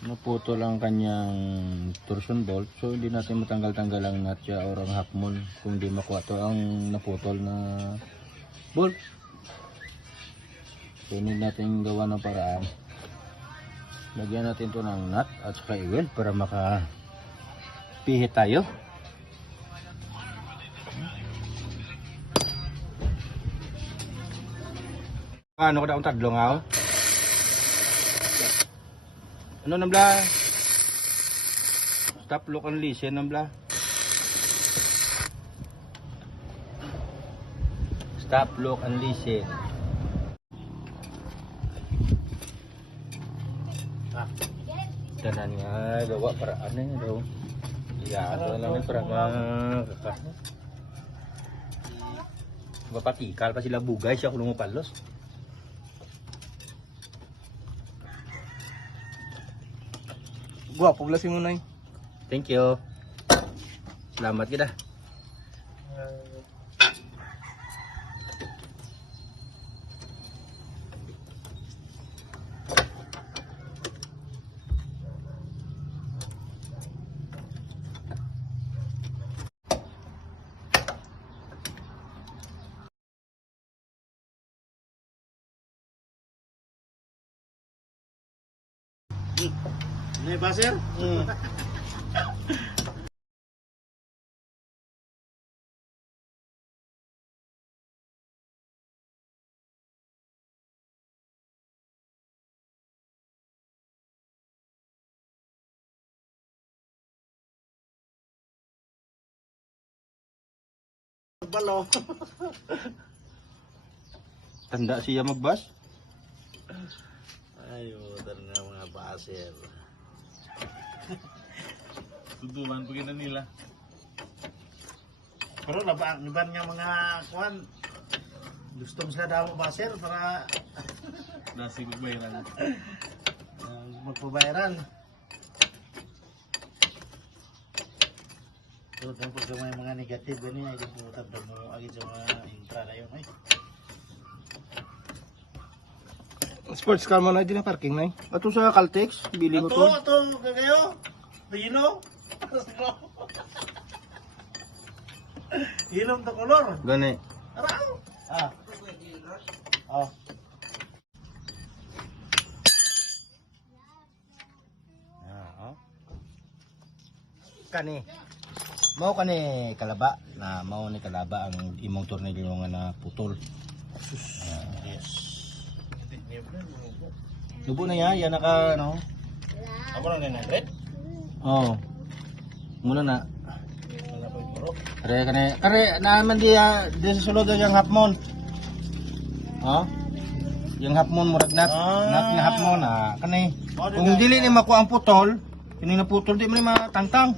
Naputo lang kanyang torsion bolt, so hindi natin matanggal-tanggal ang nut siya or ang half moon kung di makuha to ang naputol na bolt. So need natin gawa ng paraan. Lagyan natin to ng nut at saka i-weld para makapihit tayo. Ano ko na ang tadlong ako? Ano nang bla? Stop, look and listen nang bla. Stop, look and listen. Tanan nga gawa para ano yun daw. Ito lang para makakah. Mapatikal pa sila bugay siya kung lumapalos. Gua, paglasin mo na yun. Thank you. Salamat kita. Ini ba, sir? Balo. Tanda siya magbas. Ayo, ternyata mga baser. Tuduman po kita nila. Pero laban nga mga kuan. Gusto mo sila daw baser para nasi magbayaran. Magpabayaran. So, pag may mga negative gani ay pumunta daw mo agi sa mga intra na yun ay. Sports car mo na din ang parking na. Ato sa Caltex, bili mo to. Ato kagayo. Do you know? Hilom to color. Gani. Araw. Ah. Oh. Ah, oh. Kani. Mao kani kalaba na mao ni kalaba ang imong tornilyo nga na putol. Yes. Lubo na yan naka ano. Amo lang na red. Oh. Muna na. Wala pa puro. Kare naman di sa sulod yung half moon. Oh. Yung half moon murag nut nga half moon kani. Kung dili ni makuha ang putol, kini na putol di man matangtang.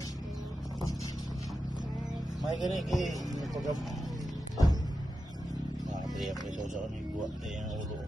May gani ki pagam. Ah, dia preso sa ni buat yang ulo.